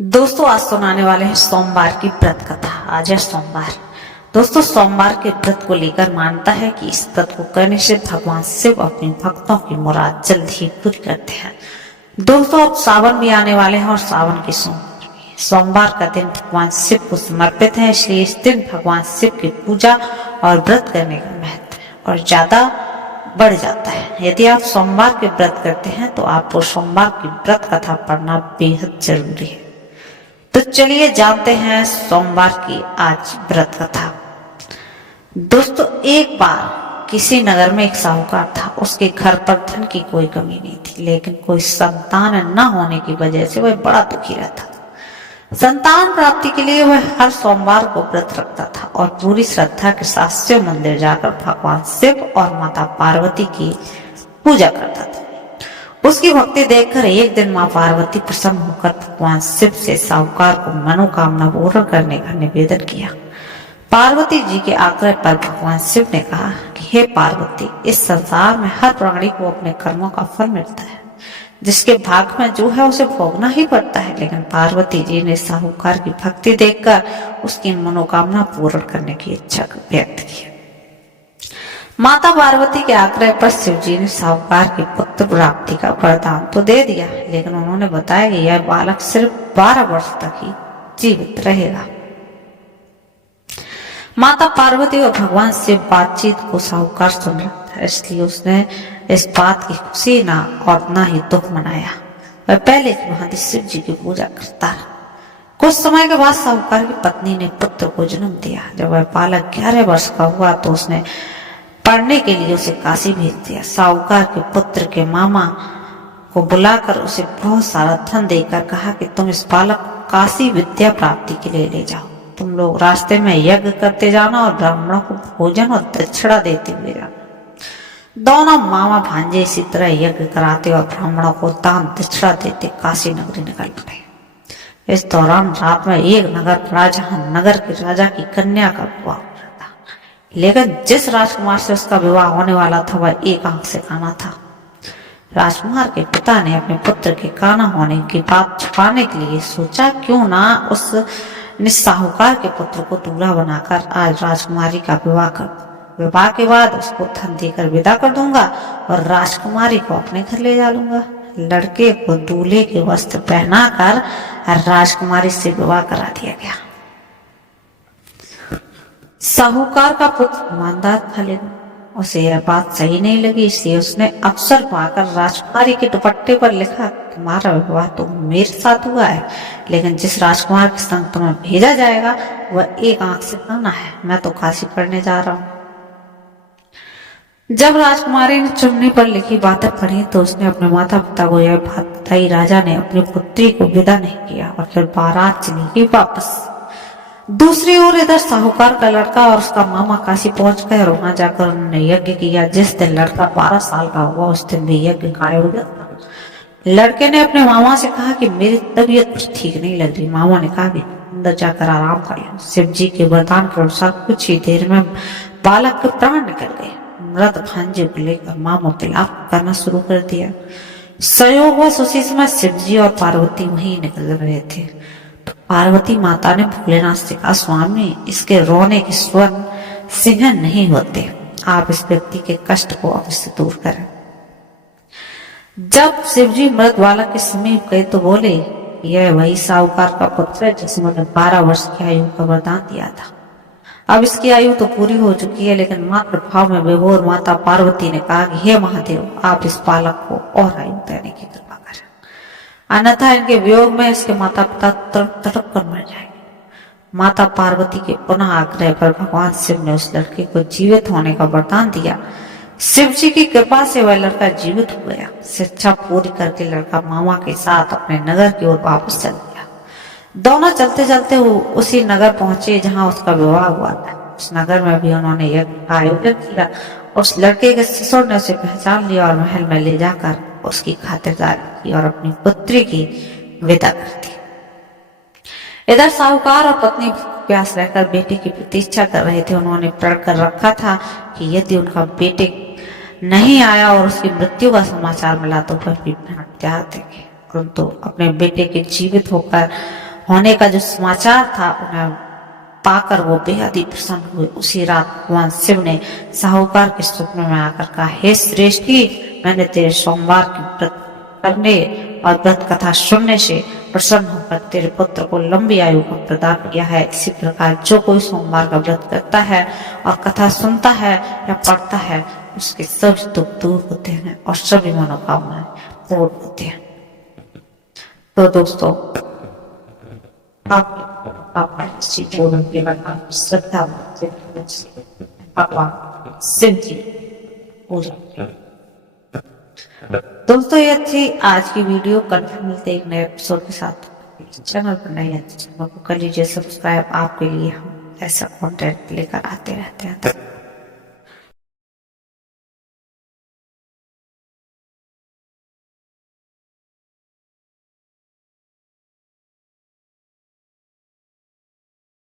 दोस्तों आज सुनाने वाले हैं सोमवार की व्रत कथा। आज है सोमवार। दोस्तों सोमवार के व्रत को लेकर मानता है कि इस व्रत को करने से भगवान शिव अपने भक्तों की मुराद जल्द ही पूरी करते हैं। दोस्तों अब सावन भी आने वाले हैं और सावन के सोमवार भी। सोमवार का दिन भगवान शिव को समर्पित है, इसलिए इस दिन भगवान शिव की पूजा और व्रत करने का महत्व और ज्यादा बढ़ जाता है। यदि आप सोमवार के व्रत करते हैं तो आपको सोमवार की व्रत कथा पढ़ना बेहद जरूरी है। तो चलिए जानते हैं सोमवार की आज व्रत कथा। दोस्तों एक बार किसी नगर में एक साहूकार था। उसके घर पर धन की कोई कमी नहीं थी, लेकिन कोई संतान न होने की वजह से वह बड़ा दुखी रहता था। संतान प्राप्ति के लिए वह हर सोमवार को व्रत रखता था और पूरी श्रद्धा के साथ शिव मंदिर जाकर भगवान शिव और माता पार्वती की पूजा करता था। उसकी भक्ति देखकर एक दिन मां पार्वती प्रसन्न होकर भगवान शिव से साहूकार को मनोकामना पूर्ण करने का निवेदन किया। पार्वती जी के आग्रह पर भगवान शिव ने कहा कि हे पार्वती, इस संसार में हर प्राणी को अपने कर्मों का फल मिलता है। जिसके भाग में जो है उसे भोगना ही पड़ता है। लेकिन पार्वती जी ने साहूकार की भक्ति देखकर उसकी मनोकामना पूर्ण करने की इच्छा व्यक्त की। माता पार्वती के आग्रह पर शिव जी ने साहूकार की पुत्र प्राप्ति का वरदान तो दे दिया, लेकिन उन्होंने बताया कि यह बालक सिर्फ 12 वर्ष तक ही जीवित रहेगा। माता पार्वती और भगवान शिव बातचीत को साहूकार सुन रहा था, इसलिए उसने इस बात की खुशी ना और ना ही दुख मनाया। वह पहले की भांति शिव जी की पूजा करता रहा। कुछ समय के बाद साहूकार की पत्नी ने पुत्र को जन्म दिया। जब वह बालक 11 वर्ष का हुआ तो उसने पढ़ने के लिए उसे काशी भेज दिया। साहूकार के पुत्र के मामा को बुलाकर उसे बहुत सारा धन देकर कहा कि तुम इस बालक को काशी विद्या प्राप्ति के लिए ले जाओ। तुम लोग रास्ते में यज्ञ करते जाना और ब्राह्मणों को भोजन और दक्षिणा देते हुए जाना। दोनों मामा भांजे इसी तरह यज्ञ कराते और ब्राह्मणों को दान दक्षिणा देते काशी नगरी निकल पड़े। इस दौरान रात में एक नगर पड़ा जहाँ नगर के राजा की कन्या का विवाह, लेकिन जिस राजकुमार से उसका विवाह होने वाला था वह एक आंख से काना था। राजकुमार के पिता ने अपने पुत्र के काना होने की बात छुपाने के लिए सोचा क्यों ना उस साहूकार के पुत्र को दूल्हा बनाकर आज राजकुमारी का विवाह कर। विवाह के बाद उसको धन देकर विदा कर दूंगा और राजकुमारी को अपने घर ले जा लूंगा। लड़के को दूल्हे के वस्त्र पहनाकर राजकुमारी से विवाह करा दिया गया। साहूकार का पुत्र ईमानदार था, लेकिन उसे यह बात सही नहीं लगी, इसलिए उसने अवसर पाकर राजकुमारी के दुपट्टे पर लिखा, तुम्हारा विवाह तो मेरे साथ हुआ है, लेकिन जिस राजकुमार के संग तुम्हें भेजा जाएगा वह एक आंख से काना है। मैं तो काशी पढ़ने जा रहा हूँ। जब राजकुमारी ने चुन्नी पर लिखी बातें पढ़ी तो उसने अपने माता पिता को यह बात बताई। राजा ने अपनी पुत्री को विदा नहीं किया और फिर बारात चली गई वापस। दूसरी ओर इधर साहूकार का लड़का और उसका मामा काशी पहुंच गए और वहां जाकर उन्होंने यज्ञ किया। जिस दिन लड़का 12 साल का हुआ उस दिन भी यज्ञ का आयोजन था। लड़के ने अपने मामा से कहा कि मेरी तबीयत कुछ ठीक नहीं लग रही। मामा ने कहा कि अंदर जाकर आराम कर लो। शिव जी के वरदान के अनुसार कुछ ही देर में बालक के प्राण निकल गए। मृत भांजे को लेकर मामा विलाप करना शुरू कर दिया। संयोगवश उसी समय शिव जी और पार्वती वहीं निकल रहे थे। पार्वती माता ने भोलेनाथ से कहा, स्वामी इसके रोने के स्वर सहन नहीं होते, आप इस व्यक्ति के कष्ट को अवश्य दूर करें। जब शिवजी मृत बालक के समीप गए तो बोले, यह वही साहूकार का पुत्र है जिसने 12 वर्ष की आयु का वरदान दिया था। अब इसकी आयु तो पूरी हो चुकी है, लेकिन मातृ भाव में विभोर माता पार्वती ने कहा कि हे महादेव, आप इस बालक को और आयु देने की कृपा करें, अन्यथा इनके वियोग में इसके माता पिता तड़प कर मर जाएंगे। माता पार्वती के पुनः आग्रह पर भगवान शिव ने उस लड़के को जीवित होने का वरदान दिया। शिव जी की कृपा से वह लड़का जीवित हो गया। शिक्षा पूरी करके लड़का मामा के साथ अपने नगर की ओर वापस चल गया। दोनों चलते चलते उसी नगर पहुंचे जहां उसका विवाह हुआ था। उस नगर में भी उन्होंने यज्ञ का आयोजन किया। उस लड़के के ससुर ने उसे पहचान लिया और महल में ले जाकर उसकी खातिरदारी की और अपनी पुत्री की विदा कर दी। इधर साहूकार और पत्नी प्यास रहकर बेटे की प्रतीक्षा कर रहे थे। उन्होंने प्रण कर रखा था कि यदि उनका बेटे नहीं आया और उसकी मृत्यु का समाचार मिला तो वह भी प्राण त्याग देंगे, परंतु अपने बेटे के जीवित होकर होने का जो समाचार था उन्हें पाकर वो बेहद ही प्रसन्न हुए। उसी रात भगवान शिव ने साहूकार के स्वप्न में आकर कहा, हे श्रेष्ठी, मैंने तेरे सोमवार की व्रत करने और व्रत कथा सुनने से प्रसन्न होकर तेरे पुत्र को लंबी आयु का प्रदान किया है। इसी प्रकार जो कोई सोमवार का व्रत करता है और कथा सुनता है या पढ़ता है, उसके सब दुख दूर होते हैं और सभी मनोकामनाएं पूर्ण होती हैं। तो दोस्तों, आप श्रद्धा भगवान शिव जी पूजा। दोस्तों, ये थी आज की वीडियो। कल फिर मिलते एक नए एपिसोड के साथ। चैनल पर नए हैं तो चैनल को कर लीजिए सब्सक्राइब। आपके लिए हम ऐसा कंटेंट लेकर आते रहते हैं।